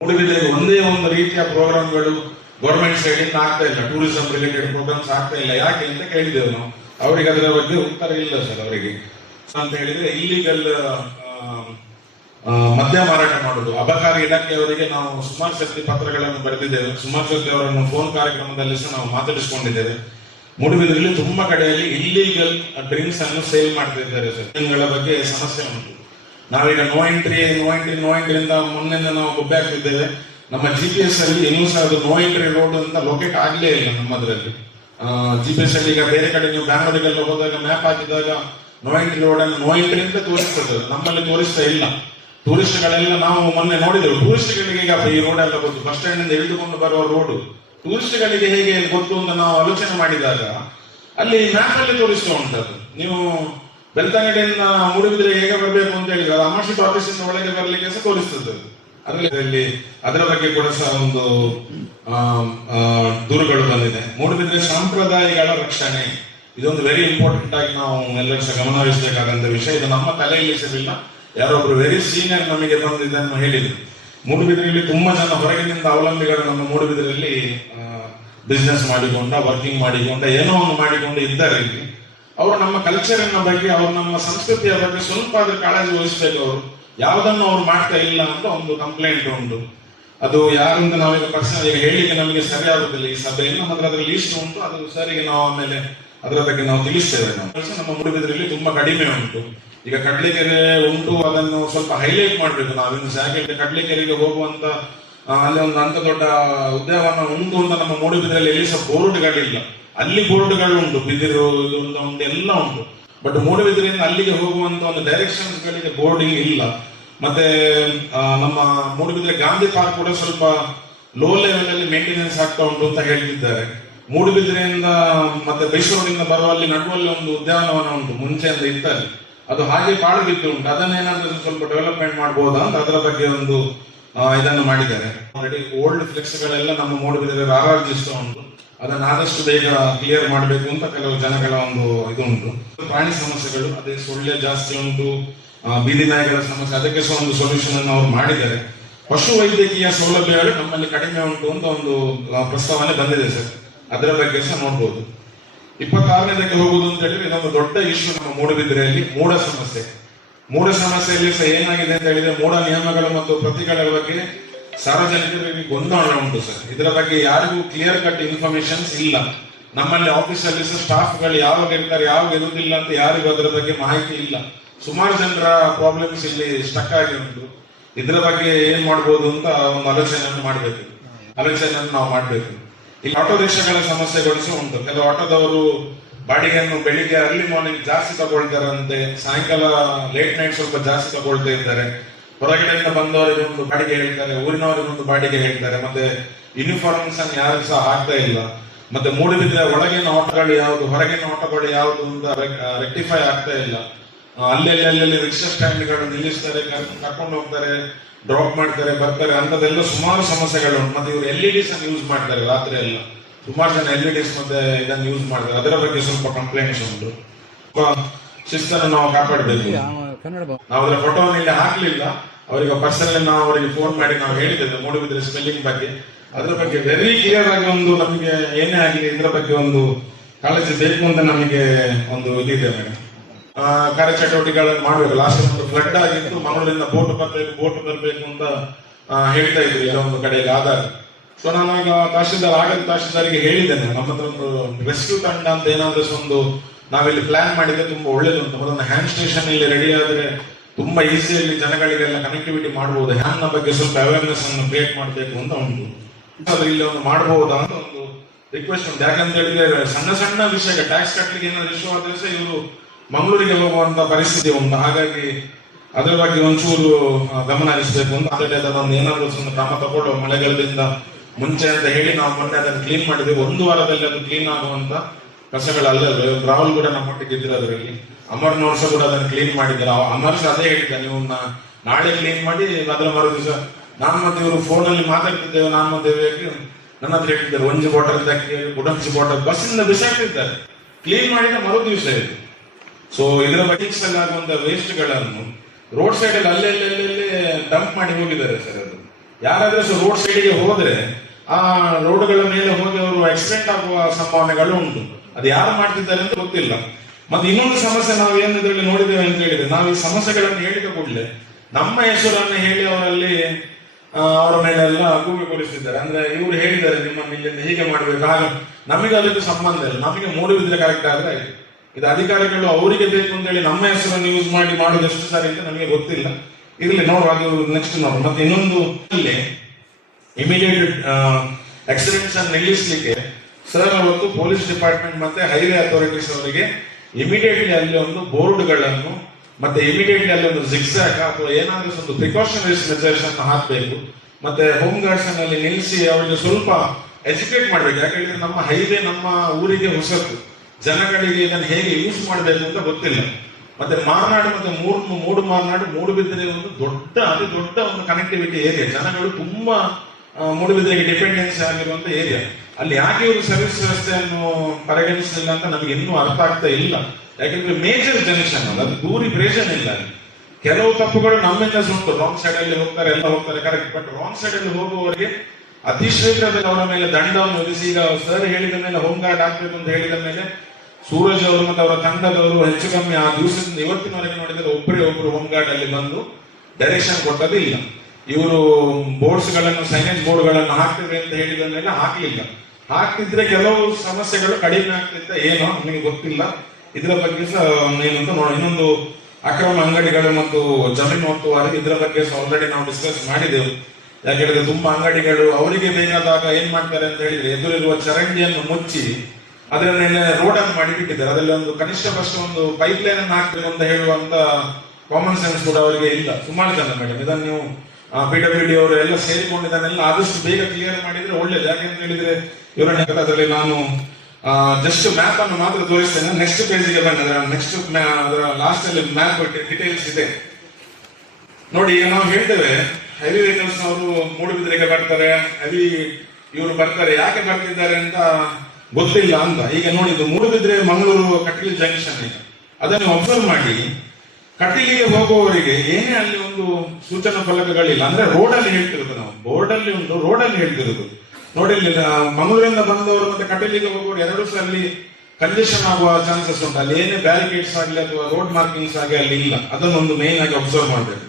ಮೂಡಿಬಿದ್ರೆಗೆ ಒಂದೇ ಒಂದು ರೀತಿಯ ಪ್ರೋಗ್ರಾಮ್ಗಳು ಗೌರ್ಮೆಂಟ್ ಸೈಡಿಂದ ಆಗ್ತಾ ಇಲ್ಲ, ಟೂರಿಸಂ ರಿಲೇಟೆಡ್ ಪ್ರೋಗ್ರಾಮ್ಸ್ ಆಗ್ತಾ ಇಲ್ಲ. ಯಾಕೆ ಅಂತ ಕೇಳಿದೆವು ನಾವು. ಅವರಿಗೆ ಅದರ ಬಗ್ಗೆ ಉತ್ತರ ಇಲ್ಲ ಸರ್. ಅವರಿಗೆ ಅಂತ ಹೇಳಿದ್ರೆ ಇಲ್ಲಿಗಲ್ ಮದ್ಯ ಮಾರಾಟ ಮಾಡುದು, ಅಬಕಾರಿ ಇಲಾಖೆಯವರಿಗೆ ನಾವು ಸುಮಾರು ಸರ್ತಿ ಪತ್ರಗಳನ್ನು ಬರೆದಿದ್ದೇವೆ. ಸುಮಾರು ಸರ್ತಿ ಅವರನ್ನು ಫೋನ್ ಕಾರ್ಯಕ್ರಮದಲ್ಲಿ ಸಹ ನಾವು ಮಾತಾಡಿಸಿಕೊಂಡಿದ್ದೇವೆ. ಮೂಡುಬಿದ್ರೆಯಲ್ಲಿ ತುಂಬಾ ಕಡೆಯಲ್ಲಿ ಇಲ್ಲಿಗಲ್ ಡ್ರಿಂಕ್ಸ್ ಅನ್ನು ಸೇಲ್ ಮಾಡ್ತಿದ್ದಾರೆ ಸರ್. ಗಳ ಬಗ್ಗೆ ಸಮಸ್ಯೆ ಉಂಟು. ನಾವೀಗ ನೋ ಎಂಟ್ರಿ ಇಂದ ಮೊನ್ನೆಯಿಂದ ನಾವು ಗುಬ್ಬೆ ಹಾಕ್ತಿದ್ದೇವೆ. ನಮ್ಮ GPS ಅಲ್ಲಿ ಇನ್ನೂ ಸಹ ಅದು ನೋ ಎಂಟ್ರಿ ರೋಡ್ ಅಂತ ಲೊಕೇಟ್ ಆಗ್ಲೇ ಇಲ್ಲ ನಮ್ಮದ್ರಲ್ಲಿ. GPS ಅಲ್ಲಿ ಈಗ ಬೇರೆ ಕಡೆ ನೀವು ಬ್ಯಾಂಗ್ಳೂರಿಗೆಲ್ಲ ಹೋದಾಗ ಮ್ಯಾಪ್ ಹಾಕಿದಾಗ ನೋ ಎಂಟ್ರಿ ರೋಡ್ ಅನ್ನು ನೋ ಎಂಟ್ರಿ ಅಂತ ತೋರಿಸ್ತದೆ, ನಮ್ಮಲ್ಲಿ ತೋರಿಸ್ತಾ ಇಲ್ಲ. ಟೂರಿಸ್ಟ್ಗಳೆಲ್ಲ ನಾವು ಮೊನ್ನೆ ನೋಡಿದೆವು. ಟೂರಿಸ್ಟ್ಗಳಿಗೆ ಈಗ ಈ ರೋಡ್ ಎಲ್ಲ ಗೊತ್ತು, ಬಸ್ ಸ್ಟ್ಯಾಂಡ್ ಇಂದ ಇಳಿದುಕೊಂಡು ಬರುವ ರೋಡ್ ಟೂರಿಸ್ಟ್ಗಳಿಗೆ ಹೇಗೆ ಗೊತ್ತು ಅಂತ ನಾವು ಆಲೋಚನೆ ಮಾಡಿದಾಗ ಅಲ್ಲಿ ಮ್ಯಾಪ್ ಅಲ್ಲಿ ತೋರಿಸ್ತಾ ಉಂಟದು. ನೀವು ಬೆಳ್ತಂಗಡಿಯಿಂದ ಮೂಡುಬಿದ್ರೆ ಹೇಗೆ ಬರಬೇಕು ಅಂತ ಹೇಳಿದ್ರೆ ಅಮರ್ಶಿಟ್ ಆಫೀಸಿಂದ ಒಳಗೆ ಬರಲಿಕ್ಕೆ ಸಹ ತೋರಿಸ್ತದೆ. ಅದರಲ್ಲಿ ಅದರ ಬಗ್ಗೆ ಕೂಡ ಸಹ ಒಂದು ದೂರುಗಳು ಬಂದಿದೆ. ಮೂಡುಬಿದ್ರೆ ಸಂಪ್ರದಾಯಗಳ ರಕ್ಷಣೆ ಇದೊಂದು ವೆರಿ ಇಂಪಾರ್ಟೆಂಟ್ ಆಗಿ ನಾವು ಎಲ್ಲರೂ ಸಹ ಗಮನಹರಿಸಬೇಕಾದಂತ ವಿಷಯ. ಇದು ನಮ್ಮ ತಲೆಯಲ್ಲಿ ಸಿಗಲಿಲ್ಲ, ಯಾರೊಬ್ರು ವೆರಿ ಸೀನಿಯರ್ ನಮಗೆ ಬಂದು ಇದನ್ನು ಹೇಳಿದ್ರು. ಮೂಡುಬಿದ್ರೆಯಲ್ಲಿ ತುಂಬಾ ಜನ ಹೊರಗಿನಿಂದ ಅವಲಂಬಿಗಳು ನಮ್ಮ ಮೂಡುಬಿದ್ರೆಯಲ್ಲಿ ಬಿಸ್ನೆಸ್ ಮಾಡಿಕೊಂಡ, ವರ್ಕಿಂಗ್ ಮಾಡಿಕೊಂಡ, ಏನೋ ಒಂದು ಮಾಡಿಕೊಂಡು ಇದ್ದಾರೆ ಇಲ್ಲಿ. ಅವರು ನಮ್ಮ ಕಲ್ಚರಿನ ಬಗ್ಗೆ, ಅವರು ನಮ್ಮ ಸಂಸ್ಕೃತಿಯ ಬಗ್ಗೆ ಸ್ವಲ್ಪ ಆದ್ರೂ ಕಾಳಜಿ ವಹಿಸ್ಬೇಕು. ಅವರು ಯಾವುದನ್ನು ಅವ್ರು ಮಾಡ್ತಾ ಇಲ್ಲ ಅಂತ ಒಂದು ಕಂಪ್ಲೇಂಟ್ ಉಂಟು. ಅದು ಯಾರಿಂದ ನಾವೀಗ ಪರ್ಸನಲ್ ಈಗ ಹೇಳಿಕ್ಕೆ ನಮಗೆ ಸರಿ ಆಗುದಿಲ್ಲ ಈ ಸಭೆಯಲ್ಲಿ. ನಮ್ಮ ಹತ್ರ ಅದರಲ್ಲಿ ಲೀಸ್ಟ್ ಉಂಟು, ಅದು ಸರಿಗೆ ನಾವು ಆಮೇಲೆ ಅದರ ಬಗ್ಗೆ ನಾವು ತಿಳಿಸ್ತೇವೆ. ನಮ್ಮ ಮೂಡುಬಿದ್ರೆಯಲ್ಲಿ ತುಂಬಾ ಕಡಿಮೆ ಉಂಟು. ಈಗ ಕಡ್ಲಿಕೆರೆ ಉಂಟು, ಅದನ್ನು ಸ್ವಲ್ಪ ಹೈಲೈಟ್ ಮಾಡ್ಬೇಕು ನಾವಿನ್ನು. ಯಾಕೆ ಕಡ್ಲಿಕೆರೆಗೆ ಹೋಗುವಂತ ಅಲ್ಲಿ ಒಂದು ಅಂತ ದೊಡ್ಡ ಉದ್ಯಾನವನ ಉಂಟು ಅಂತ ನಮ್ಮ ಮೂಡುಬಿದ್ರೆಯಲ್ಲಿ ಎಲ್ಲಿ ಸಹ ಬೋರ್ಡ್ಗಳಿಲ್ಲ. ಅಲ್ಲಿ ಬೋರ್ಡ್ಗಳು ಉಂಟು, ಬಿದಿರು ಉಂಟು, ಎಲ್ಲ ಉಂಟು. ಬಟ್ ಮೂಡುಬಿದ್ರೆಯಿಂದ ಅಲ್ಲಿಗೆ ಹೋಗುವಂತ ಒಂದು ಡೈರೆಕ್ಷನ್ಸ್ ಗಳಿಗೆ ಬೋರ್ಡಿಂಗ್ ಇಲ್ಲ. ಮತ್ತೆ ನಮ್ಮ ಮೂಡುಬಿದ್ರೆ ಗಾಂಧಿ ಪಾರ್ಕ್ ಕೂಡ ಸ್ವಲ್ಪ ಲೋ ಲೆವೆಲ್ ಅಲ್ಲಿ ಮೇಂಟೆನೆನ್ಸ್ ಆಗ್ತಾ ಉಂಟು ಅಂತ ಹೇಳ್ತಿದ್ದಾರೆ. ಮೂಡುಬಿದ್ರೆಯಿಂದ ಮತ್ತೆ ಮೈಸೂರಿನಿಂದ ಬರುವಲ್ಲಿ ನಡುವಲ್ಲಿ ಒಂದು ಉದ್ಯಾನವನ ಉಂಟು, ಮುಂಚೆಯಿಂದ ಇತ್ತಲ್ಲಿ, ಅದು ಹಾಗೆ ಪಾಳು ಬಿದ್ದು ಉಂಟು. ಅದನ್ನೇನಾದ್ರೂ ಸ್ವಲ್ಪ ಡೆವಲಪ್ಮೆಂಟ್ ಮಾಡಬಹುದಾ ಅಂತ ಅದರ ಬಗ್ಗೆ ಒಂದು ಇದನ್ನು ಮಾಡಿದ್ದಾರೆ. ಆಲ್ರೆಡಿ ಓಲ್ಡ್ ಫ್ಲೆಕ್ಸ್ ಗಳೆಲ್ಲ ನಮ್ಮ ಮೂಡುಬಿದ್ರೆ ರಾರಾಜಿಸ್ತಾ ಉಂಟು. ಅದನ್ನು ಆದಷ್ಟು ಬೇಗ ಕ್ಲಿಯರ್ ಮಾಡಬೇಕು ಅಂತ ಕೆಲವು ಜನಗಳ ಒಂದು ಇದು ಉಂಟು. ಪ್ರಾಣಿ ಸಮಸ್ಯೆಗಳು, ಅದೇ ಸೊಳ್ಳೆ ಜಾಸ್ತಿ ಉಂಟು, ಬೀದಿ ನಾಯಿಗಳ ಸಮಸ್ಯೆ, ಅದಕ್ಕೆ ಸಹ ಒಂದು ಸೊಲ್ಯೂಷನ್ ಅನ್ನು ಅವರು ಮಾಡಿದ್ದಾರೆ. ಪಶು ವೈದ್ಯಕೀಯ ಸೌಲಭ್ಯಗಳು ನಮ್ಮಲ್ಲಿ ಕಡಿಮೆ ಉಂಟು ಅಂತ ಒಂದು ಪ್ರಸ್ತಾವನೆ ಬಂದಿದೆ ಸರ್. ಅದರ ಬಗ್ಗೆ ಸಹ ನೋಡ್ಬೋದು. 26ನೇದಕ್ಕೆ ಹೋಗುದು ಅಂತ ಹೇಳಿದ್ರೆ ಇದೊಂದು ದೊಡ್ಡ ಇಶ್ಯೂ ನಮ್ಮ ಮೂಡುಬಿದ್ರೆಯಲ್ಲಿ. ಮೂಢ ಸಮಸ್ಯೆಯಲ್ಲಿ ಸಹ ಏನಾಗಿದೆ ಅಂತ ಹೇಳಿದ್ರೆ ಮೂಢ ನಿಯಮಗಳು ಮತ್ತು ಪ್ರತಿಗಳ ಬಗ್ಗೆ ಸಾರ್ವಜನಿಕರಿಗೆ ಗೊಂದಲ ಉಂಟು ಸರ್. ಇದರ ಬಗ್ಗೆ ಯಾರಿಗೂ ಕ್ಲಿಯರ್ ಕಟ್ ಇನ್ಫಾರ್ಮೇಶನ್ಸ್ ಇಲ್ಲ. ನಮ್ಮಲ್ಲಿ ಆಫೀಸಲ್ಲಿ ಸಹ ಸ್ಟಾಫ್ಗಳು ಯಾವಾಗ ಇರ್ತಾರೆ ಯಾವಾಗ ಇರುವುದಿಲ್ಲ ಅಂತ ಯಾರಿಗೂ ಅದರ ಬಗ್ಗೆ ಮಾಹಿತಿ ಇಲ್ಲ. ಸುಮಾರು ಜನರ ಪ್ರಾಬ್ಲಮ್ಸ್ ಇಲ್ಲಿ ಸ್ಟಕ್ ಆಗಿ ಉಂಟು. ಇದರ ಬಗ್ಗೆ ಏನ್ ಮಾಡ್ಬೋದು ಅಂತ ಒಂದು ಆಲೋಚನೆಯನ್ನು ನಾವು ಮಾಡಬೇಕು. ಇಲ್ಲಿ ಆಟೋ ರಿಕ್ಷಾಗಳ ಸಮಸ್ಯೆಗಳು ಸಹ ಉಂಟು. ಕೆಲವು ಆಟೋದವರು ಬಾಡಿಗೆಯನ್ನು ಬೆಳಿಗ್ಗೆ ಅರ್ಲಿ ಮಾರ್ನಿಂಗ್ ಜಾಸ್ತಿ ತಗೊಳ್ತಾರಂತೆ, ಸಾಯಂಕಾಲ ಲೇಟ್ ನೈಟ್ ಸ್ವಲ್ಪ ಜಾಸ್ತಿ ತಗೊಳ್ತಾ ಇದ್ದಾರೆ. ಹೊರಗಡೆಯಿಂದ ಬಂದವರಿಗೆ ಒಂದು ಬಾಡಿಗೆ ಹೇಳ್ತಾರೆ, ಊರಿನವರಿಗೆ ಒಂದು ಬಾಡಿಗೆ ಹೇಳ್ತಾರೆ. ಮತ್ತೆ ಯೂನಿಫಾರ್ಮ್ಸ್ ಅನ್ನು ಯಾರು ಸಹ ಹಾಕ್ತಾ ಇಲ್ಲ. ಮತ್ತೆ ಮೂಡುಬಿದ್ರೆ ಒಳಗಿನ ಆಟೋಗಳು ಯಾವುದು, ಹೊರಗಿನ ಆಟೋಗಳು ಯಾವುದು ಅಂತ ರೆಕ್ಟಿಫೈ ಆಗ್ತಾ ಇಲ್ಲ. ಅಲ್ಲೆಲ್ಲಿ ರಿಕ್ಷಾ ಸ್ಟ್ಯಾಂಡ್ಗಳು ನಿಲ್ಲಿಸ್ತಾರೆ, ಕರ್ಕೊಂಡು ಹೋಗ್ತಾರೆ, ಡ್ರಾಪ್ ಮಾಡ್ತಾರೆ, ಬರ್ತಾರೆ, ಅಂತದೆಲ್ಲ ಸುಮಾರು ಸಮಸ್ಯೆಗಳು ಉಂಟು. ಮತ್ತೆ ಇವರು LEDs ಅನ್ನು ಯೂಸ್ ಮಾಡ್ತಾರೆ ರಾತ್ರಿ ಎಲ್ಲ. ಸುಮಾರು ಜನ LEDs ಮತ್ತೆ ಇದನ್ನು ಯೂಸ್ ಮಾಡ್ತಾರೆ. ಅದರ ಬಗ್ಗೆ ಸ್ವಲ್ಪ ಕಂಪ್ಲೇಂಟ್ಸ್ ಉಂಟು. ಶಿಸ್ತನ್ನು ನಾವು ಕಾಪಾಡಬೇಕು. ನಾವು ಅದರ ಫೋಟೋವನ್ನು ಇಲ್ಲಿ ಹಾಕ್ಲಿಲ್ಲ. ಅವರಿಗೆ ಪರ್ಸನಲ್ ನಾವು ಅವರಿಗೆ ಫೋನ್ ಮಾಡಿ ನಾವು ಹೇಳಿದ್ದೇವೆ ಮೂಡುಬಿದ್ರೆ ಸ್ಮೆಲ್ಲಿಂಗ್ ಬಗ್ಗೆ. ಅದರ ಬಗ್ಗೆ ವೆರಿ ಕ್ಲಿಯರ್ ಆಗಿ ಒಂದು ನಮಗೆ ಏನೇ ಆಗಲಿ ಇದರ ಬಗ್ಗೆ ಒಂದು ಕಾಳಜಿ ಬೇಕು ಅಂತ ನಮಗೆ ಒಂದು ಇದಿದೆ ಮೇಡಮ್. ಕಾರ್ಯಚಟುವಟಿಕೆಗಳನ್ನು ಮಾಡಬೇಕು. ಲಾಸ್ಟ್ ಒಂದು ಫ್ಲಡ್ ಆಗಿತ್ತು, ಮಂಗಳೂರಿಂದ ಬೋಟ್ ಬರಬೇಕು ಅಂತ ಹೇಳ್ತಾ ಇದ್ರು ಎಲ್ಲ ಒಂದು ಕಡೆಯಲ್ಲಿ ಆಧಾರ. ಸೊ ನಾನಾಗ ತಹಶೀಲ್ದಾರ್ಗೆ ಹೇಳಿದ್ದೇನೆ, ನಮ್ಮ ಹತ್ರ ಒಂದು ರೆಸ್ಕ್ಯೂ ತಂಡ ಅಂತ ಏನಾದ್ರೂ ಒಂದು ನಾವಿಲ್ಲಿ ಪ್ಲಾನ್ ಮಾಡಿದ್ರೆ ತುಂಬಾ ಒಳ್ಳೇದು ಅಂತ. ಅದನ್ನು ಹ್ಯಾಂಡ್ ಸ್ಟೇಷನ್ ಇಲ್ಲಿ ರೆಡಿ ಆದ್ರೆ ತುಂಬಾ ಈಸಿಯಲ್ಲಿ ಜನಗಳಿಗೆಲ್ಲ ಕನೆಕ್ಟಿವಿಟಿ ಮಾಡಬಹುದು. ಹ್ಯಾಂಡ್ ನ ಬಗ್ಗೆ ಸ್ವಲ್ಪ ಅವೇರ್ನೆಸ್ ಅನ್ನು ಕ್ರಿಯೇಟ್ ಮಾಡಬೇಕು ಅಂತ ಉಂಟು. ಇಲ್ಲಿ ಒಂದು ಮಾಡಬಹುದಾ ಅಂತ ಒಂದು ರಿಕ್ವೆಸ್ಟ್ ಉಂಟು. ಯಾಕಂತ ಹೇಳಿದ್ರೆ ಸಣ್ಣ ವಿಷಯ ಟ್ಯಾಕ್ಸ್ ಕಟ್ಟಲಿಕ್ಕೆ ಏನಾದ್ರು ಇಶ್ಯೂ ಆದ್ರೆ ಸಹ ಇವರು ಮಂಗಳೂರಿಗೆ ಹೋಗುವಂತ ಪರಿಸ್ಥಿತಿ ಉಂಟು. ಹಾಗಾಗಿ ಅದರ ಬಗ್ಗೆ ಒಂಚೂರು ಗಮನ ಹರಿಸಬೇಕು ಅಂತ. ಅದೊಂದು ಏನಾದ್ರು ಒಂದು ಕ್ರಮ ತಗೊಳ್ಳುವ ಮಳೆಗಾಲದಿಂದ ಮುಂಚೆ ಅಂತ ಹೇಳಿ ನಾವು ಮೊನ್ನೆ ಅದನ್ನು ಕ್ಲೀನ್ ಮಾಡಿದ್ದೇವೆ. 1 ವಾರದಲ್ಲಿ ಅದು ಕ್ಲೀನ್ ಆಗುವಂತ ಕಸಗಳಲ್ಲ. ರಾಹುಲ್ ಕೂಡ ನಮ್ಮೊಟ್ಟಿಗೆ ಇದ್ರು ಅದರಲ್ಲಿ. ಅಮರ್ನೋರ್ಸ ಕೂಡ ಅದನ್ನು ಕ್ಲೀನ್ ಮಾಡಿದ್ದಾರೆ. ಅಮರ್ಸ್ ಅದೇ ಹೇಳಿದ್ದ, ನೀವು ನಾಳೆ ಕ್ಲೀನ್ ಮಾಡಿ ಅದರ ಮರು ದಿವಸ. ನಾನು ಮತ್ತೆ ಇವರು ಫೋನಲ್ಲಿ ಮಾತಾಡ್ತಿದ್ದೇವೆ, ನಾನು ಮತ್ತೆ ನನ್ನ ಹತ್ರ ಹೇಳಿದ್ದಾರೆ 1 ಬಾಟಲ್ ತಕ್ಕಿ ಗುಡಂಚಿ ಬಾಟಲ್ ಬಸ್ಸಿಂದ ಬಿಸಾಕ್ತಿದ್ದಾರೆ. ಕ್ಲೀನ್ ಮಾಡಿದ ಮರು ದಿವಸ ಇದೆ. ಸೊ ಇದರ ಬಗ್ಗೆ ಆಗುವಂತ ವೇಸ್ಟ್ ಗಳನ್ನು ರೋಡ್ ಸೈಡ್ ಅಲ್ಲಿ ಅಲ್ಲೆಲ್ಲಿ ಡಂಪ್ ಮಾಡಿ ಹೋಗಿದ್ದಾರೆ ಸರ್. ಅದು ಯಾರಾದ್ರೂ ರೋಡ್ ಸೈಡ್ಗೆ ಹೋದ್ರೆ ಆ ರೋಡ್ಗಳ ಮೇಲೆ ಹೋಗಿ ಅವರು ಆಕ್ಸಿಡೆಂಟ್ ಆಗುವ ಸಂಭಾವನೆಗಳು ಉಂಟು. ಅದು ಯಾರು ಮಾಡ್ತಿದ್ದಾರೆ ಅಂತ ಗೊತ್ತಿಲ್ಲ. ಮತ್ತೆ ಇನ್ನೊಂದು ಸಮಸ್ಯೆ ನಾವು ಏನು ಇದರಲ್ಲಿ ನೋಡಿದ್ದೇವೆ ಅಂತ ಹೇಳಿದ್ರೆ, ನಾವು ಈ ಸಮಸ್ಯೆಗಳನ್ನು ಹೇಳಿದ ಕೂಡಲೇ ನಮ್ಮ ಹೆಸರನ್ನು ಹೇಳಿ ಅವರಲ್ಲಿ ಅವರ ಮೇಲೆಲ್ಲ ಕೂಗಿಗೊಳಿಸ್ತಿದ್ದಾರೆ. ಅಂದ್ರೆ ಇವರು ಹೇಳಿದ್ದಾರೆ ನಿಮ್ಮನ್ನು ಇಲ್ಲಿಂದ ಹೀಗೆ ಮಾಡ್ಬೇಕು, ಹಾಗೆ. ನಮಗೆ ಅದಕ್ಕೆ ಸಂಬಂಧ ಇಲ್ಲ. ನಮಗೆ ಮೂಡುಬಿದ್ರೆ ಕರೆಕ್ಟ್ ಆದ್ರೆ ಆಯ್ತು. ಇದು ಅಧಿಕಾರಿಗಳು ಅವರಿಗೆ ಬೇಕು ಅಂತ ಹೇಳಿ ನಮ್ಮ ಹೆಸರನ್ನು ಯೂಸ್ ಮಾಡಿ ಮಾಡೋದು ಎಷ್ಟು ಸರಿ ಅಂತ ನಮಗೆ ಗೊತ್ತಿಲ್ಲ. ಇರ್ಲಿ ನೋಡುವ, ಅದು ನೆಕ್ಸ್ಟ್ ನೋಡುವ. ಮತ್ತೆ ಇನ್ನೊಂದು ಇಮಿಡಿಯೇಟ್ ಆಕ್ಸಿಡೆಂಟ್ಸ್ ಅನ್ನು ನಿಲ್ಲಿಸಲಿಕ್ಕೆ ಸರ್ ಅವತ್ತು ಪೊಲೀಸ್ ಡಿಪಾರ್ಟ್ಮೆಂಟ್ ಮತ್ತೆ ಹೈವೇ ಅಥಾರಿಟೀಸ್ ಅವರಿಗೆ ಇಮಿಡಿಯೇಟ್ಲಿ ಅಲ್ಲಿ ಒಂದು ಬೋರ್ಡ್ಗಳನ್ನು ಮತ್ತೆ ಇಮಿಡಿಯೇಟ್ಲಿ ಅಲ್ಲಿ ಒಂದು ಜಿಗ್ಸಾಕ್ ಅಥವಾ ಏನಾದ್ರೂ ಒಂದು ಪ್ರಿಕಾಷನರೀಸ್ ಮೆಜರ್ಸ್ ಅನ್ನು ಹಾಕಬೇಕು. ಮತ್ತೆ ಹೋಮ್ ಗಾರ್ಡ್ಸ್ ಅಲ್ಲಿ ನಿಲ್ಲಿಸಿ ಅವರಿಗೆ ಸ್ವಲ್ಪ ಎಜುಕೇಟ್ ಮಾಡ್ಬೇಕು. ಯಾಕಂದ್ರೆ ನಮ್ಮ ಹೈವೇ ನಮ್ಮ ಊರಿಗೆ ಹೊಸತು, ಜನಗಳಿಗೆ ಇದನ್ನು ಹೇಗೆ ಯೂಸ್ ಮಾಡಬೇಕು ಅಂತ ಗೊತ್ತಿಲ್ಲ. ಮತ್ತೆ ಮಾರ್ನಾಡು ಮತ್ತೆ ಮೂಡು ಮಾರ್ನಾಡು ಮೂಡುಬಿದ್ರೆ ಒಂದು ಅತಿ ದೊಡ್ಡ ಒಂದು ಕನೆಕ್ಟಿವಿಟಿ ಏರಿಯಾ. ಜನಗಳು ತುಂಬಾ ಮೂಡುಬಿದ್ರೆಗೆ ಡಿಪೆಂಡೆನ್ಸಿ ಆಗಿರುವಂತ ಏರಿಯಾ. ಅಲ್ಲಿ ಯಾಕೆ ಇವರು ಸರ್ವಿಸ್ ವ್ಯವಸ್ಥೆಯನ್ನು ಪರಿಗಣಿಸಲಿಲ್ಲ ಅಂತ ನಮಗೆ ಇನ್ನೂ ಅರ್ಥ ಆಗ್ತಾ ಇಲ್ಲ. ಯಾಕಂದ್ರೆ ಮೇಜರ್ ಜಂಕ್ಷನ್ ಅದು ದೂರಿ ಪ್ರಯೋಜನ ಇಲ್ಲ. ಕೆಲವು ತಪ್ಪುಗಳು ನಮ್ಮಿಂದ ಉಂಟು. ರಾಂಗ್ ಸೈಡ್ ಅಲ್ಲಿ ಹೋಗ್ತಾರೆ, ಎಲ್ಲ ಹೋಗ್ತಾರೆ ಕರೆಕ್ಟ್. ಬಟ್ ರಾಂಗ್ ಸೈಡ್ ಅಲ್ಲಿ ಹೋಗುವವರಿಗೆ ಅತಿ ಶೀಘ್ರದಲ್ಲಿ ಅವರ ಮೇಲೆ ದಂಡವನ್ನು ವಿಧಿಸಿ, ಈಗ ಸರ್ ಹೇಳಿದ ಮೇಲೆ ಹೋಮ್ ಗಾರ್ಡ್ ಆಗ್ಬೇಕು ಅಂತ ಹೇಳಿದ ಮೇಲೆ ಸೂರಜ್ ಅವರು ಮತ್ತು ಅವರ ತಂಡದವರು ಹೆಚ್ಚು ಕಮ್ಮಿ ಆ ದಿವಸದಿಂದ ಇವತ್ತಿನವರೆಗೆ ನೋಡಿದರೆ ಒಬ್ಬರು ಹೋಮ್ ಗಾರ್ಡ್ ಅಲ್ಲಿ ಬಂದು ಡೈರೆಕ್ಷನ್ ಕೊಟ್ಟದಿಲ್ಲ. ಇವರು ಬೋರ್ಡ್ಸ್ ಗಳನ್ನು ಸೈನೇಜ್ ಬೋರ್ಡ್ ಗಳನ್ನು ಹಾಕ್ತಿದ್ರೆ ಅಂತ ಹೇಳಿದ ಮೇಲೆ ಹಾಕ್ಲಿಲ್ಲ. ಹಾಕ್ತಿದ್ರೆ ಕೆಲವು ಸಮಸ್ಯೆಗಳು ಕಡಿಮೆ ಆಗ್ತಿತ್ತ ಏನೋ ನಮಗೆ ಗೊತ್ತಿಲ್ಲ. ಇದರ ಬಗ್ಗೆ ಸಹ ಏನಂತ ನೋಡ. ಇನ್ನೊಂದು ಅಕ್ರಮ ಅಂಗಡಿಗಳು ಮತ್ತು ಜಮೀನು ಒತ್ತುವರಿ, ಇದರ ಬಗ್ಗೆ ಸಹ ಆಲ್ರೆಡಿ ನಾವು ಡಿಸ್ಕಸ್ ಮಾಡಿದೆವು. ಯಾಕೆಂದ್ರೆ ತುಂಬಾ ಅಂಗಡಿಗಳು ಅವರಿಗೆ ಬೇಕಾದಾಗ ಏನ್ ಮಾಡ್ತಾರೆ ಅಂತ ಹೇಳಿದ್ರೆ ಎದುರಿರುವ ಚರಂಡಿಯನ್ನು ಮುಚ್ಚಿ ಅದರ ಮೇಲೆ ರೋಡ್ ಅನ್ನು ಮಾಡಿ ಬಿಟ್ಟಿದ್ದಾರೆ. ಅದರಲ್ಲಿ ಒಂದು ಕನಿಷ್ಠ ಪಕ್ಷ ಒಂದು ಪೈಪ್ ಲೈನ್ ಅನ್ನು ಹಾಕ್ಬೇಕು ಅಂತ ಹೇಳುವಂತ ಕಾಮನ್ ಸೆನ್ಸ್ ಕೂಡ ಅವರಿಗೆ ಇಲ್ಲ. ಸುಮಾರು ಜನ ಮೇಡಮ್ ಇದನ್ನು ನೀವು PWD ಅವರು ಎಲ್ಲ ಸೇರಿಕೊಂಡು ಇದನ್ನೆಲ್ಲ ಆದಷ್ಟು ಬೇಗ ಕ್ಲಿಯರ್ ಮಾಡಿದ್ರೆ ಒಳ್ಳೇದು. ಯಾಕೆಂತ ಹೇಳಿದ್ರೆ ಇವರನ್ನ ಅದರಲ್ಲಿ ನಾನು ಜಸ್ಟ್ ಮ್ಯಾಪ್ ಅನ್ನು ಮಾತ್ರ ತೋರಿಸ್ತೇನೆ. ನೆಕ್ಸ್ಟ್ ಪೇಜ್ಗೆ ಬಂದ್ರೆ ನೆಕ್ಸ್ಟ್ ಅದರ ಲಾಸ್ಟ್ ಅಲ್ಲಿ ಮ್ಯಾಪ್ ಡೀಟೇಲ್ಸ್ ಇದೆ ನೋಡಿ. ಈಗ ನಾವು ಹೇಳ್ತೇವೆ ಹೆವಿ ವೆಹಿಕಲ್ಸ್ ಅವರು ಮೂಡುಬಿದ್ರೆಗೆ ಬರ್ತಾರೆ, ಹೆವಿ ಇವರು ಬರ್ತಾರೆ, ಯಾಕೆ ಬರ್ತಿದ್ದಾರೆ ಅಂತ ಗೊತ್ತಿಲ್ಲ ಅಂತ. ಈಗ ನೋಡಿ, ಇದು ಮೂಡುಬಿದ್ರೆ ಮಂಗಳೂರು ಕಟೀಲು ಜಂಕ್ಷನ್ ಇದೆ. ಅದನ್ನು ಅಬ್ಸರ್ವ್ ಮಾಡಿ, ಕಟೀಲಿಗೆ ಹೋಗುವವರಿಗೆ ಏನೇ ಅಲ್ಲಿ ಒಂದು ಸೂಚನಾ ಫಲಕಗಳಿಲ್ಲ. ಅಂದ್ರೆ ರೋಡ್ ಅಲ್ಲಿ ಹೇಳ್ತಿರೋದು, ನಾವು ಬೋರ್ಡ್ ಅಲ್ಲಿ ಉಂಟು, ರೋಡ್ ಅಲ್ಲಿ ಹೇಳ್ತಿರೋದು ನೋಡಿ. ಇಲ್ಲಿ ಮಂಗಳೂರಿಂದ ಬಂದವರು ಮತ್ತೆ ಕಟೀಲಿಗೆ ಹೋಗುವವರು ಎರಡೂ ಸಹ ಅಲ್ಲಿ ಕಂಜೆಷನ್ ಆಗುವ ಚಾನ್ಸಸ್ ಉಂಟು. ಅಲ್ಲಿ ಏನೇ ಬ್ಯಾರಿಕೇಡ್ಸ್ ಆಗಲಿ ಅಥವಾ ರೋಡ್ ಮಾರ್ಕಿಂಗ್ಸ್ ಆಗಲಿ ಅಲ್ಲಿ ಇಲ್ಲ. ಅದನ್ನೊಂದು ಮೇನ್ ಆಗಿ ಅಬ್ಸರ್ವ್ ಮಾಡಬೇಕು.